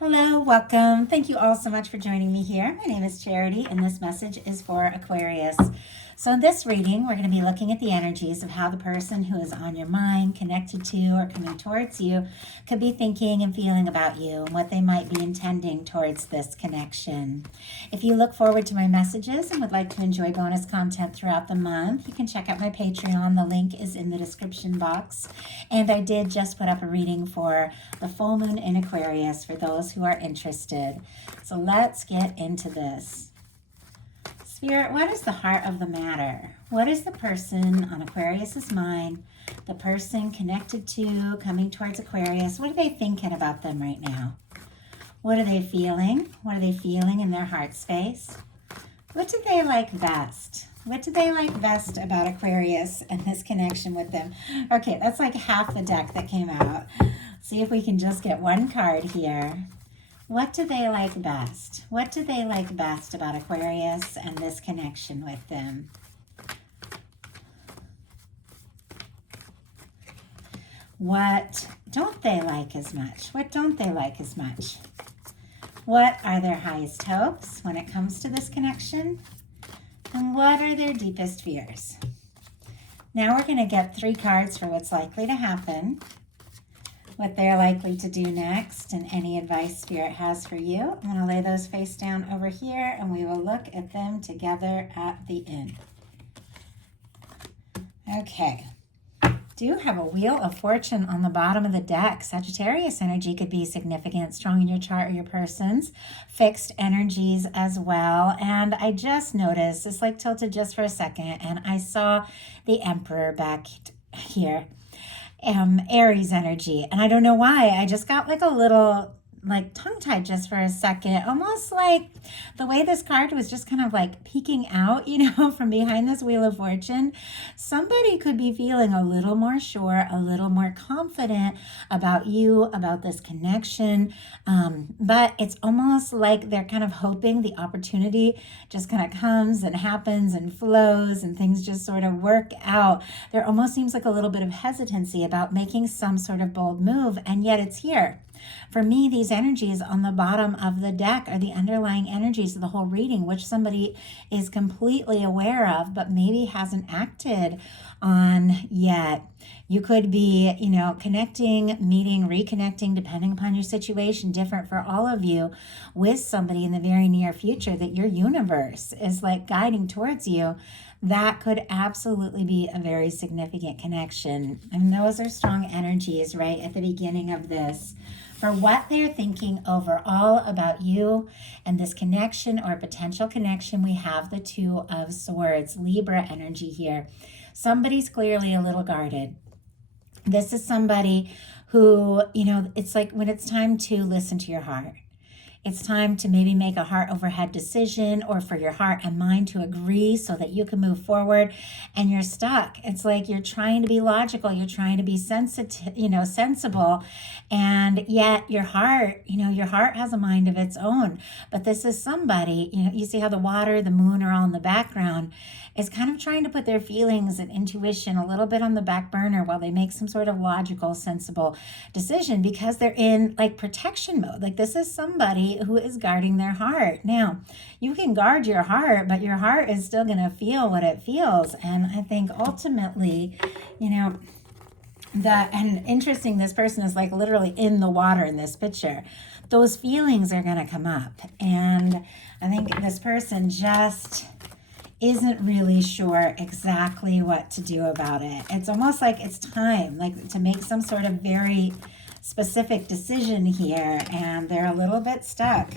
Hello, welcome. Thank you all so much for joining me here. My name is Charity, and this message is for Aquarius. So, in this reading, we're going to be looking at the energies of how the person who is on your mind, connected to, or coming towards you could be thinking and feeling about you and what they might be intending towards this connection. If you look forward to my messages and would like to enjoy bonus content throughout the month, you can check out my Patreon. The link is in the description box. And I did just put up a reading for the full moon in Aquarius for those who are interested. So let's get into this. Spirit, what is the heart of the matter? What is the person on Aquarius's mind, the person connected to, coming towards Aquarius? What are they thinking about them right now? What are they feeling? What are they feeling in their heart space? What do they like best? What do they like best about Aquarius and this connection with them? Okay, that's like half the deck that came out. See if we can just get one card here. What do they like best? What do they like best about Aquarius and this connection with them? What don't they like as much? What don't they like as much? What are their highest hopes when it comes to this connection? And what are their deepest fears? Now we're going to get 3 cards for what's likely to happen, what they're likely to do next, and any advice Spirit has for you. I'm going to lay those face down over here, and we will look at them together at the end. Okay. Do have a Wheel of Fortune on the bottom of the deck. Sagittarius energy could be significant, strong in your chart or your person's. Fixed energies as well. And I just noticed, it's like tilted just for a second, and I saw the Emperor back here. Aries energy. And I don't know why. I just got like a little tongue-tied just for a second, almost like the way this card was just kind of like peeking out, from behind this Wheel of Fortune. Somebody could be feeling a little more sure, a little more confident about you, about this connection. But it's almost like they're kind of hoping the opportunity just kind of comes and happens and flows and things just sort of work out. There almost seems like a little bit of hesitancy about making some sort of bold move, and yet it's here. For me, these energies on the bottom of the deck are the underlying energies of the whole reading, which somebody is completely aware of, but maybe hasn't acted on yet. You could be, connecting, meeting, reconnecting, depending upon your situation, different for all of you, with somebody in the very near future that your universe is like guiding towards you. That could absolutely be a very significant connection. And those are strong energies right at the beginning of this. For what they're thinking overall about you and this connection or potential connection, we have the 2 of Swords, Libra energy here. Somebody's clearly a little guarded. This is somebody who, it's like when it's time to listen to your heart. It's time to maybe make a heart over head decision, or for your heart and mind to agree so that you can move forward, and you're stuck. It's like you're trying to be logical, you're trying to be sensible, and yet your heart has a mind of its own. But this is somebody, you see how the water, the moon are all in the background, is kind of trying to put their feelings and intuition a little bit on the back burner while they make some sort of logical, sensible decision, because they're in like protection mode. Like this is somebody who is guarding their heart. Now, you can guard your heart, but your heart is still going to feel what it feels. And I think ultimately, and interesting, this person is like literally in the water in this picture. Those feelings are going to come up. And I think this person just isn't really sure exactly what to do about it. It's almost like it's time, like to make some sort of very specific decision here, and they're a little bit stuck.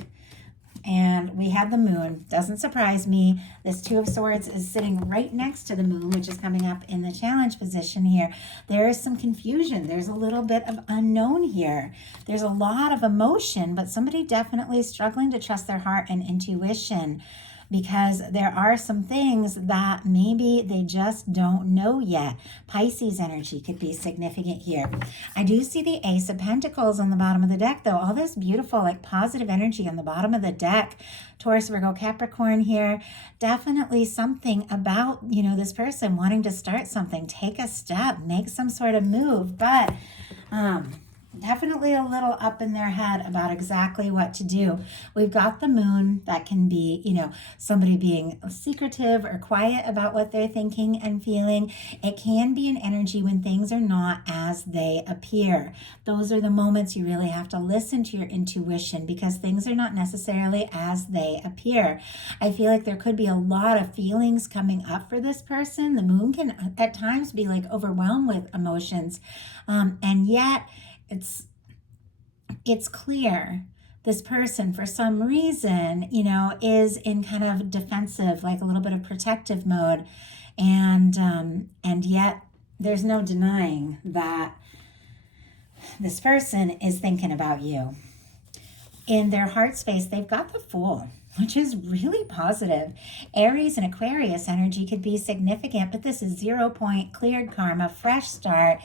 And we had the moon. Doesn't surprise me. This 2 of Swords is sitting right next to the moon, which is coming up in the challenge position here. There is some confusion. There's a little bit of unknown here. There's a lot of emotion, but somebody definitely is struggling to trust their heart and intuition, because there are some things that maybe they just don't know yet. Pisces energy could be significant here. I do see the Ace of Pentacles on the bottom of the deck, though. All this beautiful, like positive energy on the bottom of the deck. Taurus, Virgo, Capricorn here. Definitely something about, this person wanting to start something, take a step, make some sort of move. But definitely a little up in their head about exactly what to do. We've got the moon that can be, somebody being secretive or quiet about what they're thinking and feeling. It can be an energy when things are not as they appear. Those are the moments you really have to listen to your intuition, because things are not necessarily as they appear. I feel like there could be a lot of feelings coming up for this person. The moon can at times be like overwhelmed with emotions, and yet it's clear this person, for some reason, is in kind of defensive, like a little bit of protective mode, and yet there's no denying that this person is thinking about you. In their heart space, they've got the Fool, which is really positive. Aries and Aquarius energy could be significant, but this is 0 point, cleared karma, fresh start,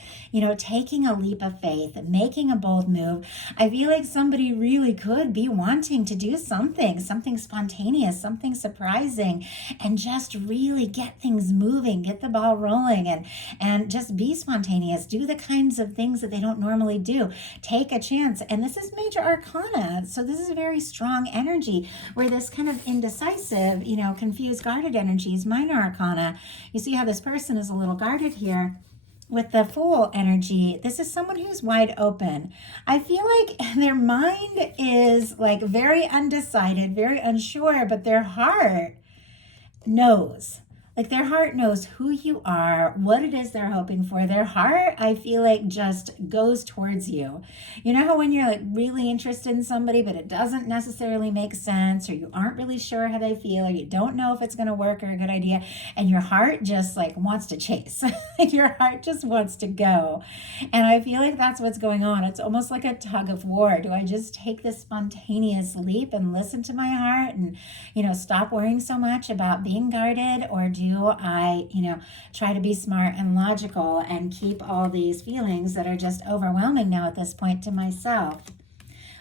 taking a leap of faith, making a bold move. I feel like somebody really could be wanting to do something spontaneous, something surprising, and just really get things moving, get the ball rolling, and just be spontaneous, do the kinds of things that they don't normally do, take a chance. And this is major arcana, so this is a very strong energy, where this kind of indecisive, confused, guarded energy is minor arcana. You see how this person is a little guarded here. With the Fool energy, this is someone who's wide open. I feel like their mind is like very undecided, very unsure, but their heart knows. Like their heart knows who you are, what it is they're hoping for. Their heart, I feel like, just goes towards you. You know how when you're like really interested in somebody, but it doesn't necessarily make sense, or you aren't really sure how they feel, or you don't know if it's going to work or a good idea, and your heart just like wants to chase. Your heart just wants to go. And I feel like that's what's going on. It's almost like a tug of war. Do I just take this spontaneous leap and listen to my heart and, stop worrying so much about being guarded? Or do I, try to be smart and logical and keep all these feelings that are just overwhelming now at this point to myself?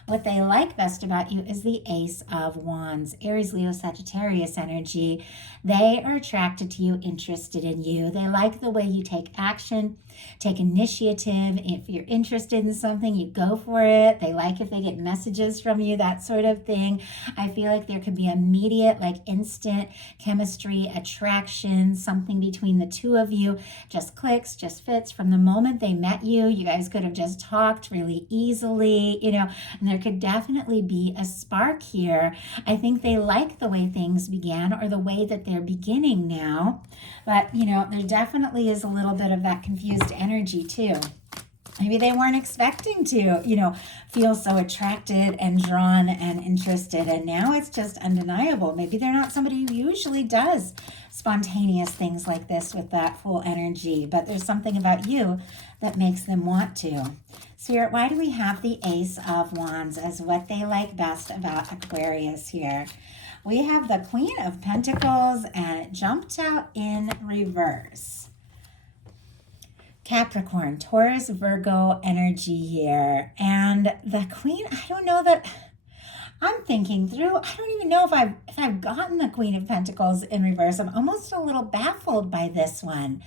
What they like best about you is the Ace of Wands, Aries, Leo, Sagittarius energy. They are attracted to you, interested in you. They like the way you take action, take initiative. If you're interested in something, you go for it. They like if they get messages from you, that sort of thing. I feel like there could be immediate, like instant chemistry, attraction, something between the two of you just clicks, just fits. From the moment they met you, you guys could have just talked really easily, and there could definitely be a spark here. I think they like the way things began, or the way that they're beginning now. But, there definitely is a little bit of that confused energy too. Maybe they weren't expecting to, feel so attracted and drawn and interested, and now it's just undeniable. Maybe they're not somebody who usually does spontaneous things like this with that Fool energy, but there's something about you that makes them want to. Spirit, why do we have the Ace of Wands as what they like best about Aquarius here? We have the Queen of Pentacles, and it jumped out in reverse. Capricorn, Taurus, Virgo energy here. And the Queen, I don't know that I'm thinking through. I don't even know if I've gotten the Queen of Pentacles in reverse. I'm almost a little baffled by this one.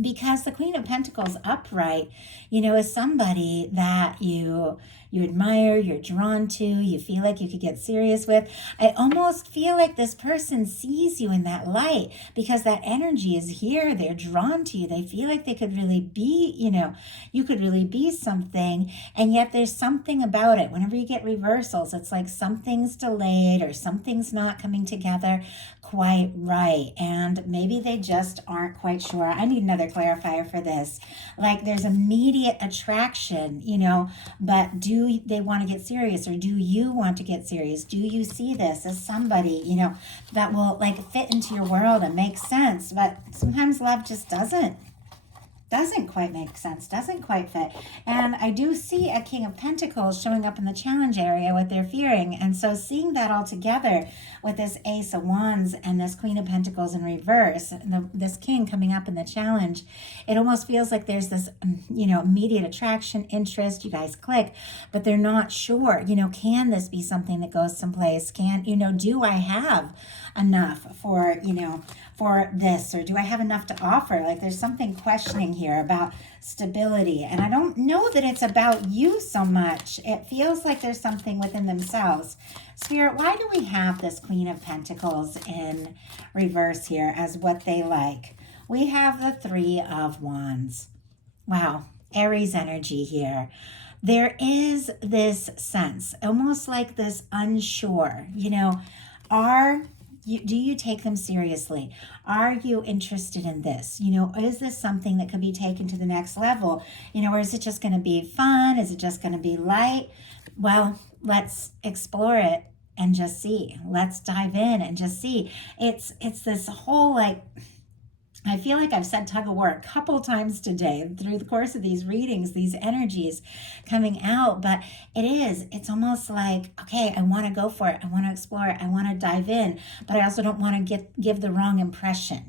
Because the Queen of Pentacles upright, is somebody that you admire, you're drawn to, you feel like you could get serious with. I almost feel like this person sees you in that light, because that energy is here. They're drawn to you. They feel like they could really be, you could really be something. And yet there's something about it. Whenever you get reversals, it's like something's delayed or something's not coming together quite right. And maybe they just aren't quite sure. I need another clarifier for this. Like there's immediate attraction, but do they want to get serious, or do you want to get serious? Do you see this as somebody, that will like fit into your world and make sense? But sometimes love just doesn't quite make sense, doesn't quite fit. And I do see a King of Pentacles showing up in the challenge area, what they're fearing. And so seeing that all together with this Ace of Wands and this Queen of Pentacles in reverse, and this King coming up in the challenge, it almost feels like there's this, immediate attraction, interest, you guys click, but they're not sure, can this be something that goes someplace? Do I have enough for this, or do I have enough to offer? Like there's something questioning here about stability. And I don't know that it's about you so much. It feels like there's something within themselves. Spirit, why do we have this Queen of Pentacles in reverse here as what they like? We have the Three of Wands. Wow, Aries energy here. There is this sense, almost like this unsure, do you take them seriously? Are you interested in this? Is this something that could be taken to the next level? Or is it just going to be fun? Is it just going to be light? Well, let's explore it and just see. Let's dive in and just see. It's this whole I feel like I've said tug of war a couple times today through the course of these readings, these energies coming out, but it's almost like, okay, I want to go for it. I want to explore it. I want to dive in, but I also don't want to give the wrong impression,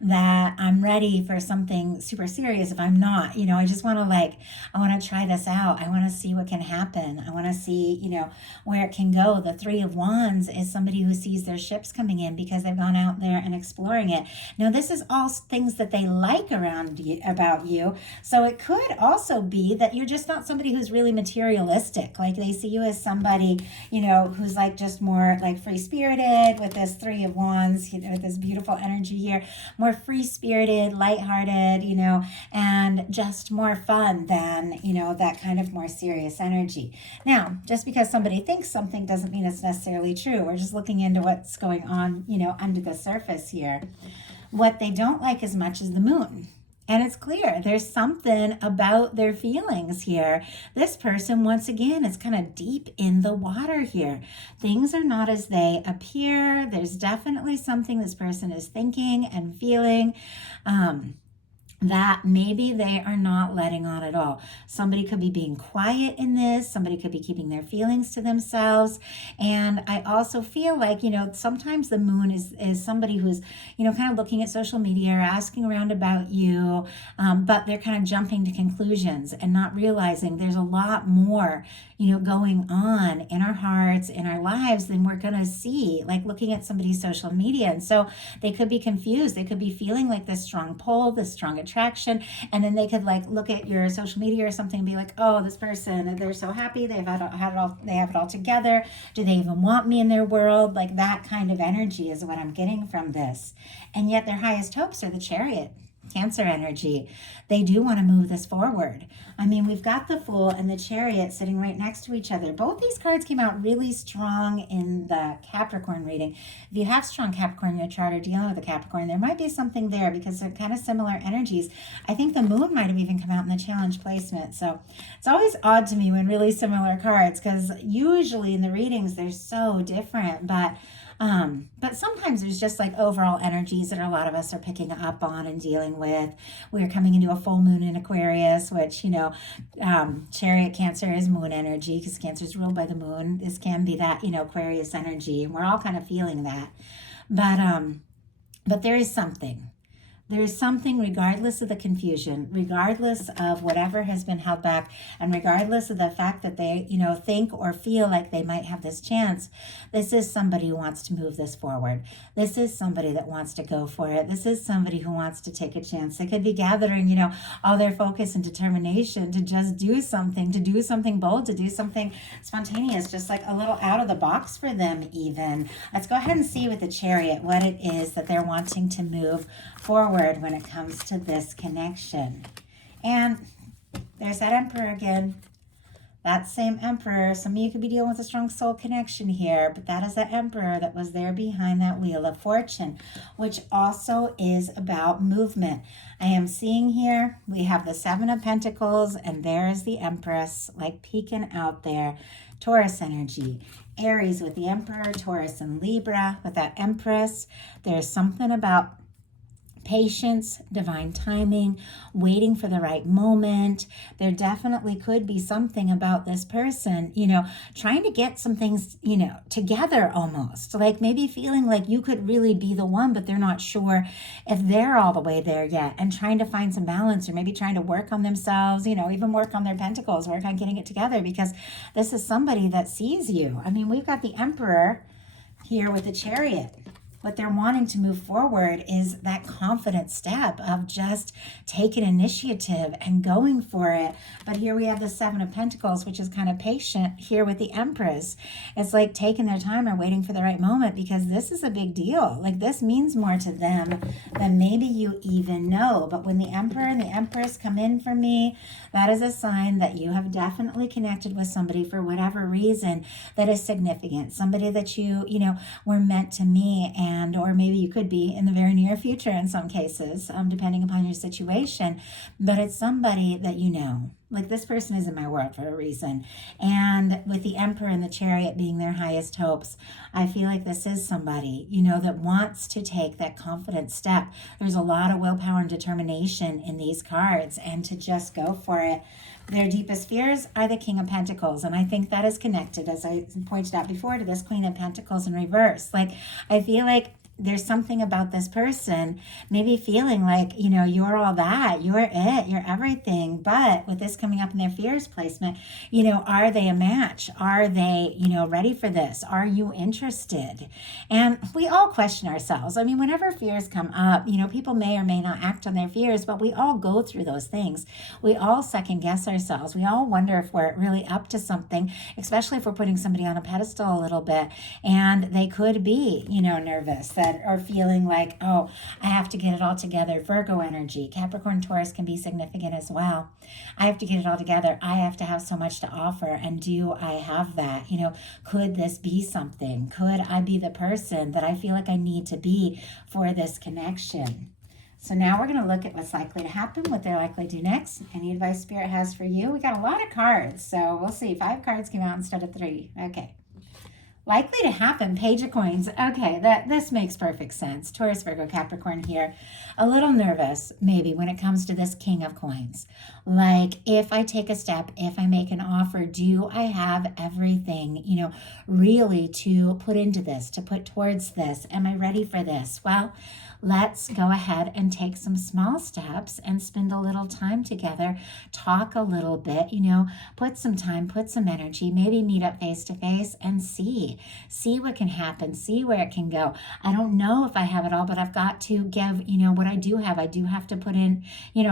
that I'm ready for something super serious if I'm not, I just want to I want to try this out. I want to see what can happen. I want to see, where it can go. The Three of Wands is somebody who sees their ships coming in because they've gone out there and exploring it. Now, this is all things that they like about you. So it could also be that you're just not somebody who's really materialistic. Like they see you as somebody, who's just more free-spirited with this Three of Wands, with this beautiful energy here, more free-spirited, lighthearted, and just more fun than, that kind of more serious energy. Now, just because somebody thinks something doesn't mean it's necessarily true. We're just looking into what's going on, under the surface here. What they don't like as much is the moon. And it's clear there's something about their feelings here. This person, once again, is kind of deep in the water here. Things are not as they appear. There's definitely something this person is thinking and feeling. That maybe they are not letting on at all. Somebody could be being quiet in this. Somebody could be keeping their feelings to themselves. And I also feel like, sometimes the moon is somebody who's, kind of looking at social media or asking around about you, but they're kind of jumping to conclusions and not realizing there's a lot more, going on in our hearts, in our lives than we're going to see, looking at somebody's social media. And so they could be confused. They could be feeling like this strong pull, this strong attraction, and then they could look at your social media or something and be like, oh, this person, they're so happy, they have it all together. Do they even want me in their world? That kind of energy is what I'm getting from this. And yet their highest hopes are the Chariot, Cancer energy. They do want to move this forward. I mean, we've got the Fool and the Chariot sitting right next to each other. Both these cards came out really strong in the Capricorn reading. If you have strong Capricorn in your chart or dealing with a Capricorn, there might be something there because they're kind of similar energies. I think the Moon might have even come out in the challenge placement. So it's always odd to me when really similar cards, because usually in the readings they're so different, but sometimes there's just overall energies that a lot of us are picking up on and dealing with. We're coming into a full moon in Aquarius, which, Chariot Cancer is moon energy because Cancer is ruled by the moon. This can be that, Aquarius energy, and we're all kind of feeling that. But there is something. There is something, regardless of the confusion, regardless of whatever has been held back, and regardless of the fact that they, think or feel like they might have this chance. This is somebody who wants to move this forward. This is somebody that wants to go for it. This is somebody who wants to take a chance. They could be gathering, all their focus and determination to just do something bold, to do something spontaneous, just a little out of the box for them even. Let's go ahead and see with the Chariot what it is that they're wanting to move forward when it comes to this connection. And there's that Emperor again. That same Emperor. Some of you could be dealing with a strong soul connection here, but that is the Emperor that was there behind that Wheel of Fortune, which also is about movement. I am seeing here, we have the Seven of Pentacles, and there's the Empress, peeking out there. Taurus energy. Aries with the Emperor, Taurus and Libra with that Empress. There's something about patience, divine timing, waiting for the right moment. There definitely could be something about this person, trying to get some things, together almost. Maybe feeling like you could really be the one, but they're not sure if they're all the way there yet, and trying to find some balance, or maybe trying to work on themselves, even work on their pentacles, work on getting it together, because this is somebody that sees you. I mean, we've got the Emperor here with the Chariot. what they're wanting to move forward is that confident step of just taking initiative and going for it. But here we have the Seven of Pentacles, which is kind of patient here with the Empress. It's like taking their time or waiting for the right moment, because this is a big deal. Like, this means more to them than maybe you even know. But when the Emperor and the Empress come in for me, that is a sign that you have definitely connected with somebody for whatever reason that is significant. Somebody that you were meant to meet, and or maybe you could be in the very near future in some cases, depending upon your situation. But it's somebody that you know. Like, this person is in my world for a reason. And with the Emperor and the Chariot being their highest hopes, I feel like this is somebody, that wants to take that confident step. There's a lot of willpower and determination in these cards, and to just go for it. Their deepest fears are the King of Pentacles. And I think that is connected, as I pointed out before, to this Queen of Pentacles in reverse. Like, I feel like there's something about this person maybe feeling like, you're all that, you're it, you're everything. But with this coming up in their fears placement, are they a match? Are they, ready for this? Are you interested? And we all question ourselves. I mean, whenever fears come up, people may or may not act on their fears, but we all go through those things. We all second guess ourselves. We all wonder if we're really up to something, especially if we're putting somebody on a pedestal a little bit, and they could be, nervous, that are feeling like, oh, I have to get it all together. Virgo energy, Capricorn, Taurus can be significant as well. I have to get it all together. I have to have so much to offer. And do I have that? Could this be something? Could I be the person that I feel like I need to be for this connection? So now we're going to look at what's likely to happen, what they're likely to do next. Any advice Spirit has for you? We got a lot of cards, so we'll see. 5 cards came out instead of 3. Okay. Likely to happen, Page of Coins. Okay, this makes perfect sense. Taurus, Virgo, Capricorn here. A little nervous, maybe, when it comes to this King of Coins. Like, if I take a step, if I make an offer, do I have everything, really to put into this, to put towards this? Am I ready for this? Well, let's go ahead and take some small steps and spend a little time together. Talk a little bit, put some time, put some energy, maybe meet up face to face and see what can happen, see where it can go. I don't know if I have it all, but I've got to give, what I do have. I do have to put in,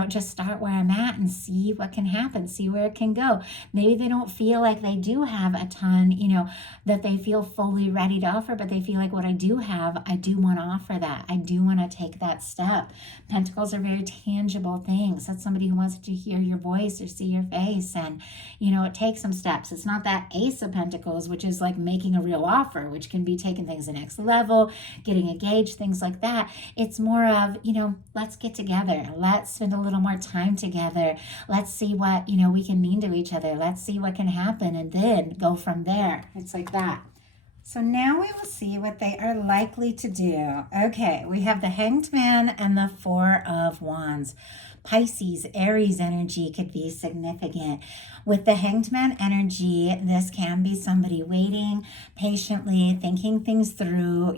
just start where I'm at and see what can happen, see where it can go. Maybe they don't feel like they do have a ton, that they feel fully ready to offer, but they feel like what I do have, I do want to offer that. I do want to take that step. Pentacles are very tangible things. That's somebody who wants to hear your voice or see your face, and it takes some steps. It's not that Ace of Pentacles, which is like making a real offer, which can be taking things to the next level, getting engaged, things like that. It's more of, let's get together, let's spend a little more time together, let's see what we can mean to each other, let's see what can happen, and then go from there. It's like that. So now we will see what they are likely to do. Okay, we have the Hanged Man and the Four of Wands. Pisces, Aries energy could be significant. With the Hanged Man energy, this can be somebody waiting patiently, thinking things through.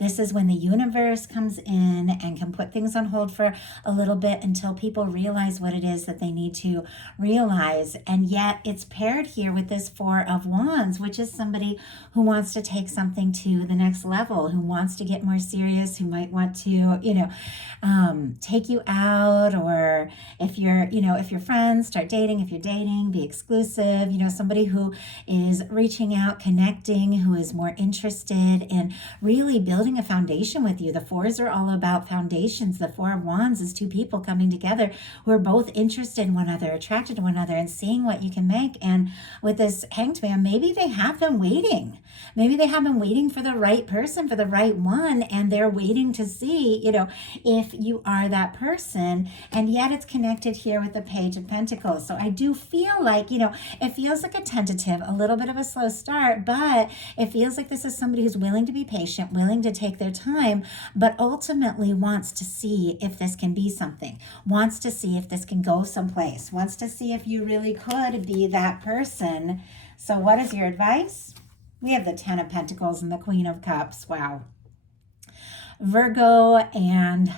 This is when the universe comes in and can put things on hold for a little bit until people realize what it is that they need to realize. And yet it's paired here with this Four of Wands, which is somebody who wants to take something to the next level, who wants to get more serious, who might want to, take you out, or if you're friends, start dating. If you're dating, be exclusive. Somebody who is reaching out, connecting, who is more interested in really building a foundation with you. The fours are all about foundations. The Four of Wands is 2 people coming together who are both interested in one another, attracted to one another, and seeing what you can make. And with this Hanged Man, maybe they have been waiting. Maybe they have been waiting for the right person, for the right one, and they're waiting to see, if you are that person. And yet it's connected here with the Page of Pentacles. So I do feel like, it feels like a tentative, a little bit of a slow start, but it feels like this is somebody who's willing to be patient, willing to take their time, but ultimately wants to see if this can be something, wants to see if this can go someplace, wants to see if you really could be that person. So what is your advice? We have the Ten of Pentacles and the Queen of Cups. Wow. Virgo and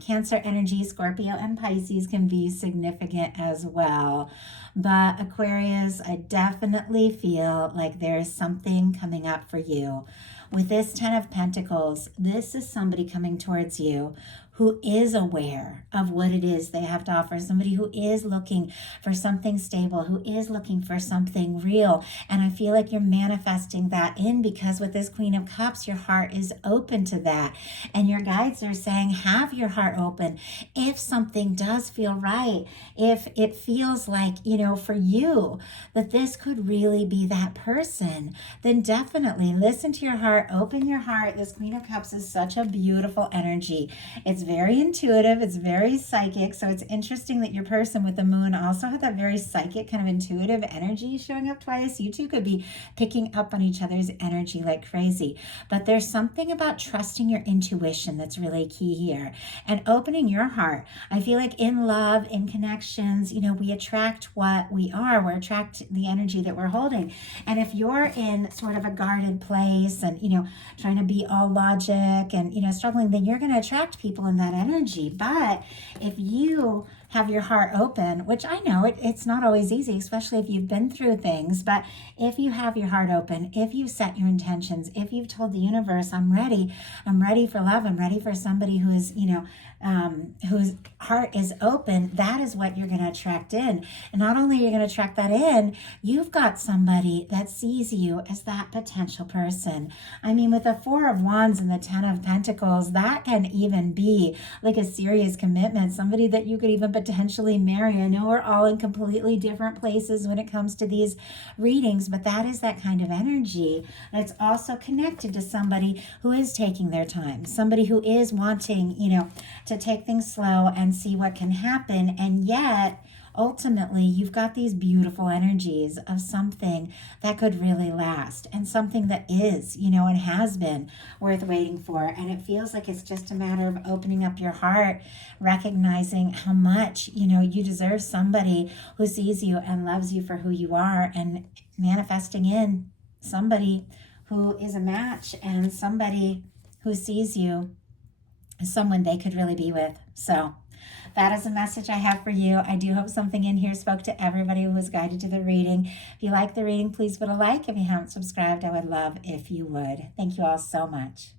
Cancer energy, Scorpio and Pisces can be significant as well. But Aquarius, I definitely feel like there's something coming up for you. With this Ten of Pentacles, this is somebody coming towards you who is aware of what it is they have to offer, somebody who is looking for something stable, who is looking for something real. And I feel like you're manifesting that in, because with this Queen of Cups, your heart is open to that. And your guides are saying, have your heart open. If something does feel right, if it feels like, for you, that this could really be that person, then definitely listen to your heart, open your heart. This Queen of Cups is such a beautiful energy. It's very intuitive. It's very psychic. So it's interesting that your person with the moon also had that very psychic kind of intuitive energy showing up twice. You two could be picking up on each other's energy like crazy. But there's something about trusting your intuition that's really key here, and opening your heart. I feel like in love, in connections, we attract what we are. We attract the energy that we're holding. And if you're in sort of a guarded place and, trying to be all logic and, struggling, then you're going to attract people in that energy. But if you have your heart open, which I know it's not always easy, especially if you've been through things, but if you have your heart open, if you set your intentions, if you've told the universe, I'm ready for love, I'm ready for somebody who is, whose heart is open, that is what you're going to attract in. And not only are you going to attract that in, you've got somebody that sees you as that potential person. I mean, with the Four of Wands and the Ten of Pentacles, that can even be like a serious commitment, somebody that you could even potentially marry. I know we're all in completely different places when it comes to these readings, but that is that kind of energy. And it's also connected to somebody who is taking their time, somebody who is wanting, to take things slow and see what can happen. And yet, ultimately, you've got these beautiful energies of something that could really last, and something that is, and has been worth waiting for. And it feels like it's just a matter of opening up your heart, recognizing how much, you deserve somebody who sees you and loves you for who you are, and manifesting in somebody who is a match and somebody who sees you as someone they could really be with. So that is a message I have for you. I do hope something in here spoke to everybody who was guided to the reading. If you like the reading, please put a like. If you haven't subscribed, I would love if you would. Thank you all so much.